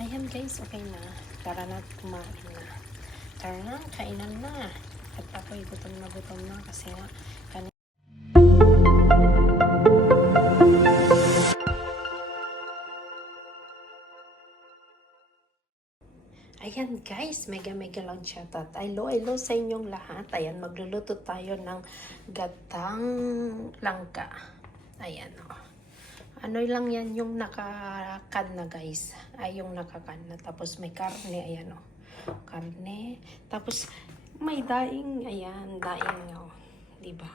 Ayan guys, okay na. Tara na, kumain na. Tara na, kainan na. At ako'y gutom na kasi nga ayan guys, mega lang shoutout. Hello sa inyong lahat. Ayan, magluluto tayo ng gatang langka. Ayan o. Ano lang yan yung nakakan na guys. Ay yung nakakan na. Tapos may karne, ayan o. Karne. Tapos may daing, ayan, daing o. Diba?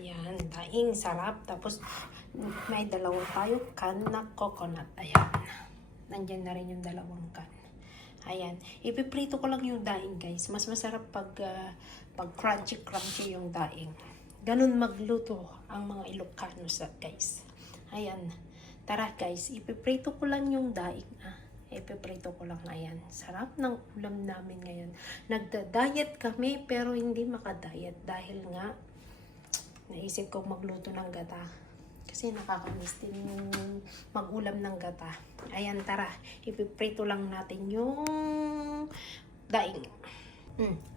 Ayan, daing, sarap. Tapos may dalawa tayo can na coconut. Ayan. Nandyan na rin yung dalawang can. Ayan, ipiprito ko lang yung daing guys. Mas masarap pag crunchy yung daing. Ganun magluto ang mga Ilocano guys. Ayan, tara guys, ipiprito ko lang yung daing. Ipiprito ko lang, ayan. Sarap ng ulam namin ngayon. Nagda-diet kami pero hindi makadiet dahil nga naisip ko magluto ng gata. Kasi nakakamiss din mag-ulam ng gata. Ayan, tara. Ipiprito lang natin yung daing.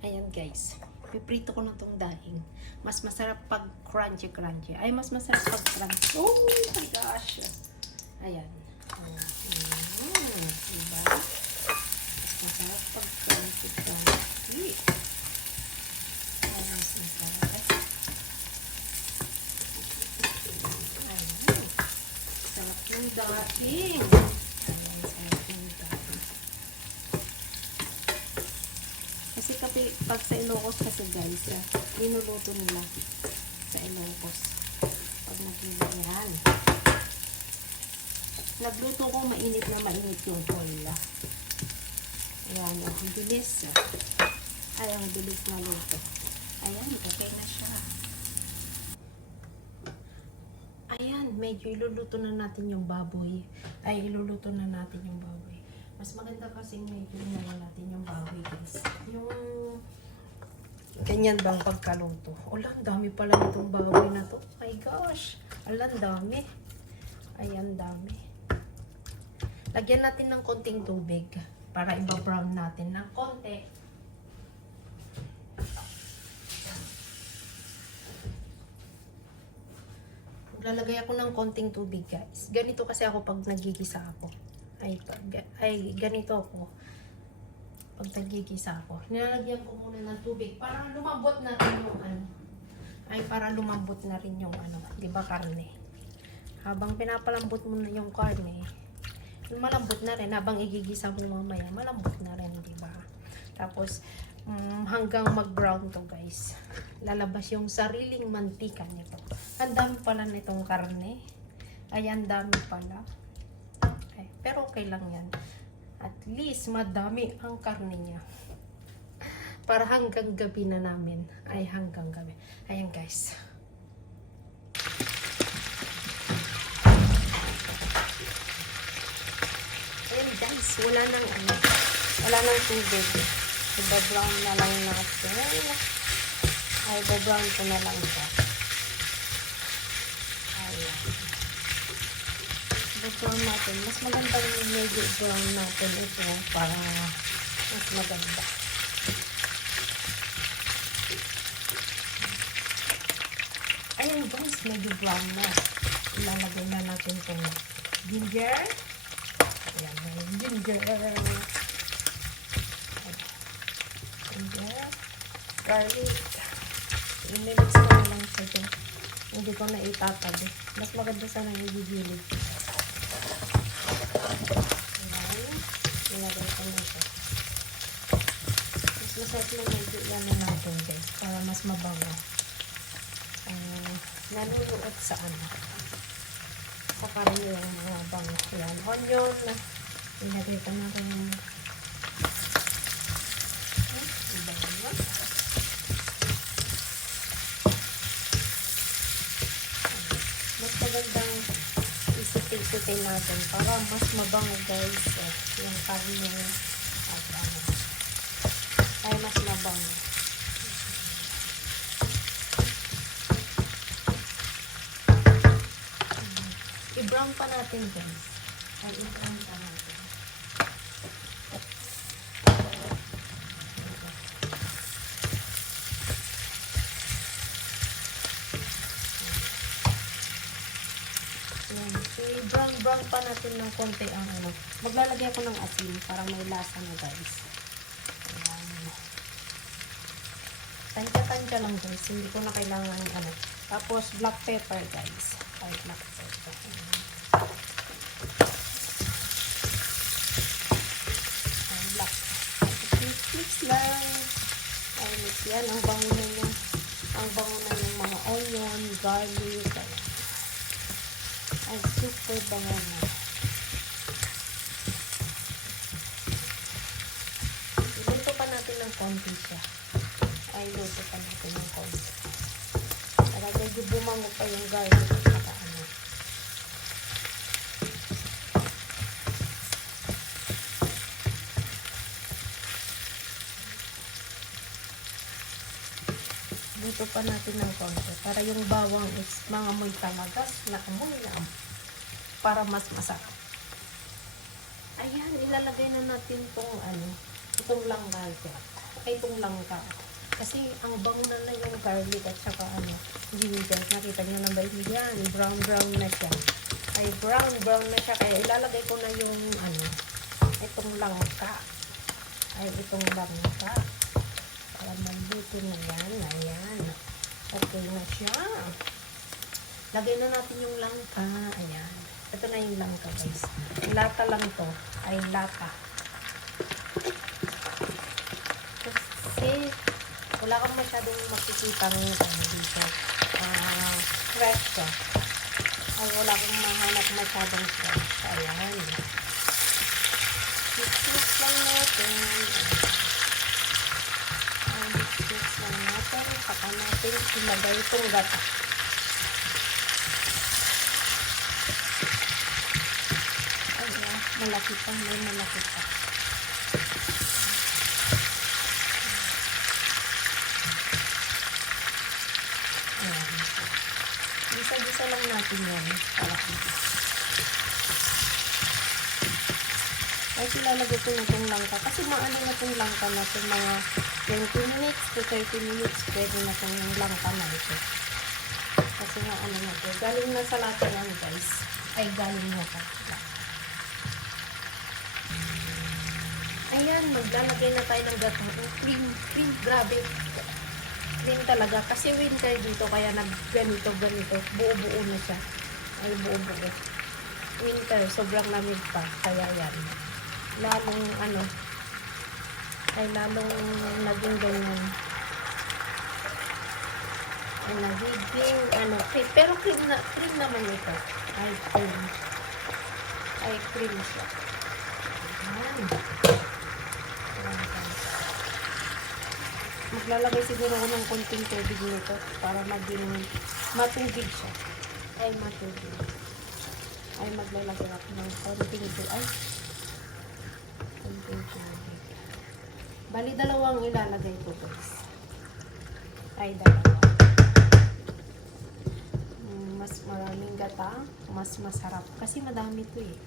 Ayan guys. Ipiprito ko na tong daing. Mas masarap pag crunchy. Ay, mas masarap pag crunchy. Oh my gosh. Ayan. Diba? Mas masarap pag crunchy. Ayan, mas masarap. Yung dating. Ayan, sarap yung dating. Kasi pag sa Ilocos kasi guys, linuluto nila sa Ilocos. Pag nagluto nagluto ko mainit yung oil. Ayan, ang bilis. Ay, ang bilis na luto. Ayan, okay na siya. Ayan, medyo iluluto na natin yung baboy. Iluluto na natin yung baboy. Mas maganda kasi medyo na natin yung baboy guys. Yung ganyan bang pagkaluto. Ang dami pala nitong baboy na to. Oh my gosh. Ang dami. Ayan, dami. Lagyan natin ng konting tubig para iba-brown natin ng konti. Lalagay ako ng konting tubig guys. Ganito kasi ako pag nagigisa ako. Ganito ako. Pag nagigisa ako. Nilalagyan ko muna ng tubig para lumambot na rin yung para lumambot na rin yung diba karne. Habang pinapalambot mo na yung karne, malambot na rin. Habang igigisa mo mamaya, malambot na rin, diba? Tapos, hanggang mag-brown to guys. Lalabas yung sariling mantika nito. Ang dami pala nitong karne. Ang dami pala. Pero okay lang yan. At least madami ang karne niya. Para hanggang gabi na namin. Hanggang gabi. Ayan guys. Ayan guys. Wala nang tubig. Iba-brown na lang natin. Iba-brown ko na lang siya. Ayan. Iba-brown natin. Mas maganda yung medyo brown natin ito para mas maganda. Ayan guys, medyo brown na. Ilalagay na natin itong ginger. Ayan, may ginger. Garlic. I-mix ko na lang siya dyan. Hindi ko na itatabi. Mas maganda sana yung gigilid. Ayan. Ilagay ko na siya. Mas masarap na medyo yan na natin guys. Para mas mabango. Nanunuot sa sa karne yung bango. Ayan. Onion. Ilagay ko na rin yung mas magandang isipin natin para mas mabango guys yung karne at ay mas mabango. I-brown pa natin guys. I-brown pa natin. i-brown pa natin ng konti ang ano. Maglalagay ako ng asin para may lasa na guys. Ayan. Tansya-tansya lang guys. Hindi ko na kailangan ano. Tapos black pepper guys. Ay, black pepper. Ayan, black pepper. Mix lang. Ay, mix yan. Ang bango na niya. Ang bango na ng mga onion, garlic. Ayan. Ay, super bango na. Iluto pa natin ng konti siya. Ay, luto pa natin ng konti. Para medyo bumango pa yung garlic at saka ano. Luto pa natin ng konti. Para yung bawang is mga amoy talaga. Naamoy na amoy. Para mas masarap. Ayan, ilalagay na natin itong ano, itong langka. Ay, itong langka. Kasi ang bango na yung garlic at saka ano, ginger. Nakita nyo na ba yan? Brown na siya. Ay, brown na siya. Kaya ilalagay ko na yung ano, itong langka. Ay, itong langka. Para maluto na yan. Ayan. Okay na siya. Lagay na natin yung langka. Ayan. Ito na yung langka guys. Lata lang to. Ay, lata. Kasi wala kang masyadong makikita ng ano dito. Fresh siya. Ay, wala kang mahanap masyadong fresh. Ayan. Mix lang natin. Mix lang natin. Saka natin ilagay itong gata. Malaki pa, may malaki pa. Ayan. Isa-isa lang natin yan. Ay, ilalagay ko na itong langka. Kasi maano na itong langka na ito. Mga 20 minutes to 30 minutes. Pwede na itong langka na ito. Kasi nga ano na ito. Galing na sa lata yan guys. Ay, galing na sa lata. Ayan, maglalagay na tayo ng gatong cream, grabe. Cream talaga. Kasi winter dito, kaya ganito. Buo-buo na siya. Ay, buo-buo. Winter, sobrang lamig pa. Kaya yan. Lalong, ano, ay lalong naging ganyan. Ay, nagiging, ano, cream. Pero cream naman ito. Ay, cream. Ay, cream siya. Ayan. Maglalagay siguro ako ng konting tubig nito para maging matubig siya. Ay, matubig. Ay, maglalagay ako ng konting tubig. Ay, konting tubig. Bali, dalawang ilalagay ko guys. Ay, dalawa. Mas maraming gata, mas masarap. Kasi madami ito eh.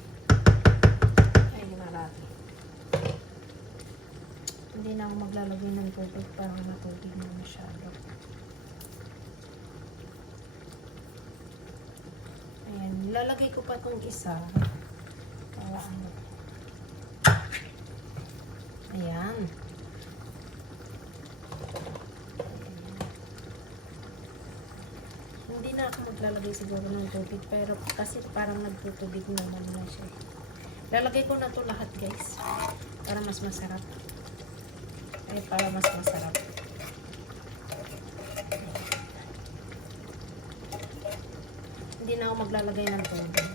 Ay, marami. Hindi na ako maglalagay ng tubig, parang matubig na masyado. Ayan, lalagay ko pa itong isa. Para ano. Ayan. Hindi na ako maglalagay siguro ng tubig, pero kasi parang nagtutubig naman na siya. Lalagay ko na to lahat guys, para mas masarap. Ay, para mas masarap. Hindi na ako maglalagay ng tubig.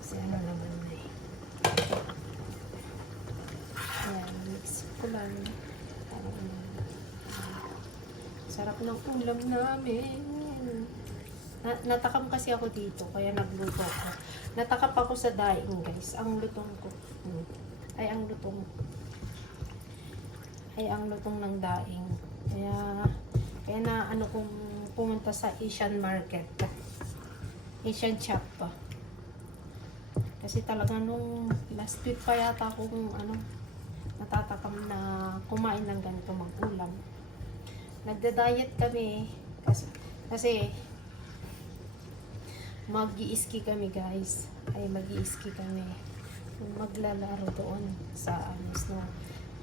Kasi ano naman na eh. Ayan, mix ko lang. Sarap ng ulam namin. Natakam kasi ako dito, kaya nagluto ako. Natakap ako sa daing guys. Ang lutong ko. Ay ang lutong ng daing. Kaya na ano kung pumunta sa Asian market. Asian shop pa. Kasi talaga nung last week pa yata akong ano, natatakam na kumain ng ganito mag-ulam. Nagda-diet kami kasi Mag-i-ski kami guys. Ay mag-i-ski kami. Maglalaro doon sa snow.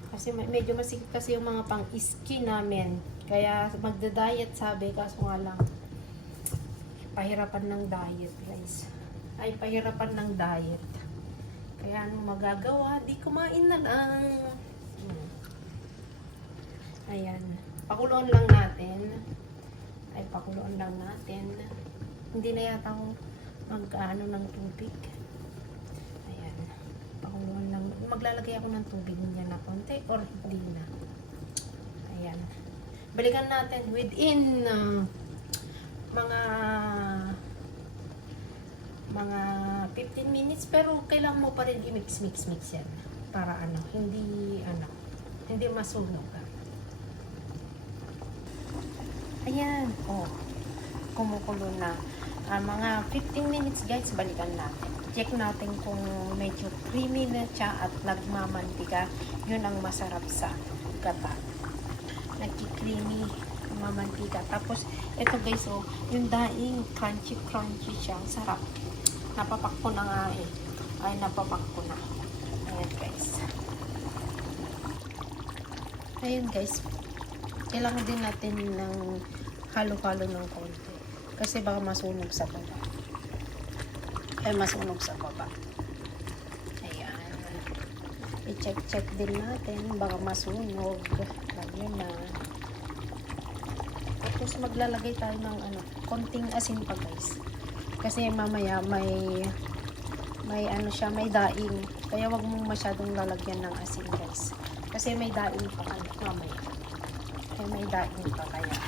Kasi medyo masikip kasi yung mga pang-ski namin. Kaya magda-diet sabi, kaso nga lang pahirapan ng diet guys. Ay pahirapan ng diet. Kaya anong magagawa? Di kumain na lang. Ayan. Pakuluan lang natin. Ay pakuluan lang natin. Hindi na yata akong mag-ano ng tubig. Ayan. Pakuluan lang. Maglalagay ako ng tubig niya na konti or hindi na. Ayan. Balikan natin within mga 15 minutes, pero kailangan mo pa rin i-mix yan para hindi masunog. Ayan, kumukulo na. Mga 15 minutes guys, balikan natin. Check natin kung medyo creamy na siya at nagmamantika. Yun ang masarap sa gata. Nagki-creamy, mamantika. Tapos, ito guys, yung daing crunchy siya. Sarap. Napapak ko na nga eh. Ay, napapak ko na. Ayan guys. Ayan guys. Kailangan din natin ng halo-halo ng konti. Kasi baka masunog sa baba. Ay, masunog sa baba. Ayan. I-check din natin. Baka masunog. Ayan na. Tapos maglalagay tayo ng konting asin pa guys. Kasi mamaya may may daing. Kaya wag mong masyadong lalagyan ng asin guys. Kasi may daing pa mamaya. Kaya may daing pa kaya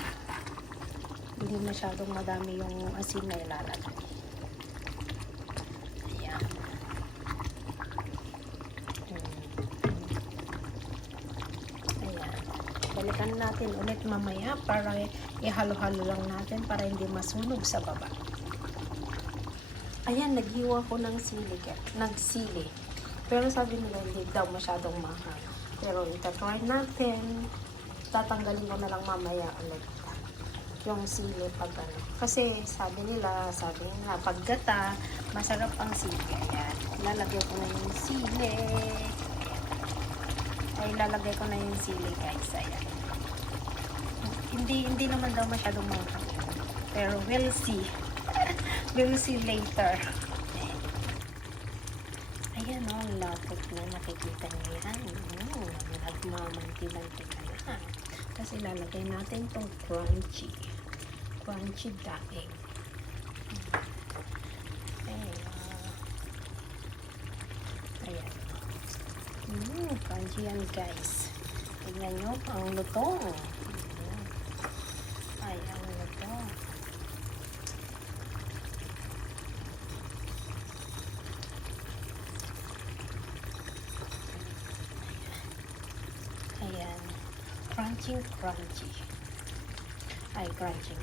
hindi masyadong madami yung asin na ilalagay. Ayan. Ayan. Balikan natin ulit mamaya para ihalo-halo lang natin para hindi masunog sa baba. Ayan, naghiwa ko ng nagsili. Pero sabi nila, hindi daw masyadong mahal. Pero itatry natin. Tatanggalin ko na lang mamaya ulit yung sili pag Kasi sabi nila, pag gata, masarap ang sili. Ayan. Lalagay ko na yung sili. Ay, lalagay ko na yung sili guys. Ayan. Hindi naman daw masyadong mahal. Pero we'll see. We'll see later. Ayan lapot na, nakikita niyo yan. Nagmamanti-mantika na. Kasi lalagay natin itong crunchy daing. Ayan. Crunchy yan guys. Tingnan nyo, ang lutong. Ay, ang lutong. Ayan. Crunchy. Ay, crunchy.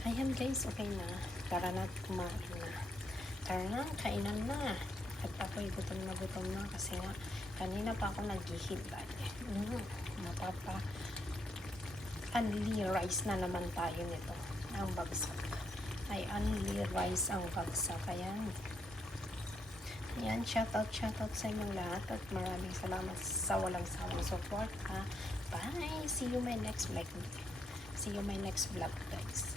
Ayan guys, okay na. Tara na, kumain na. Tara na, kainan na. At ako'y gutom na kasi nga, kanina pa ako naghihilay. Only rice na naman tayo nito. Ang bagsak. Ay, only rice ang bagsak. Ayan. Ayan, shoutout sa inyong lahat at maraming salamat sa walang sawang support. Bye! See you my next vlog guys.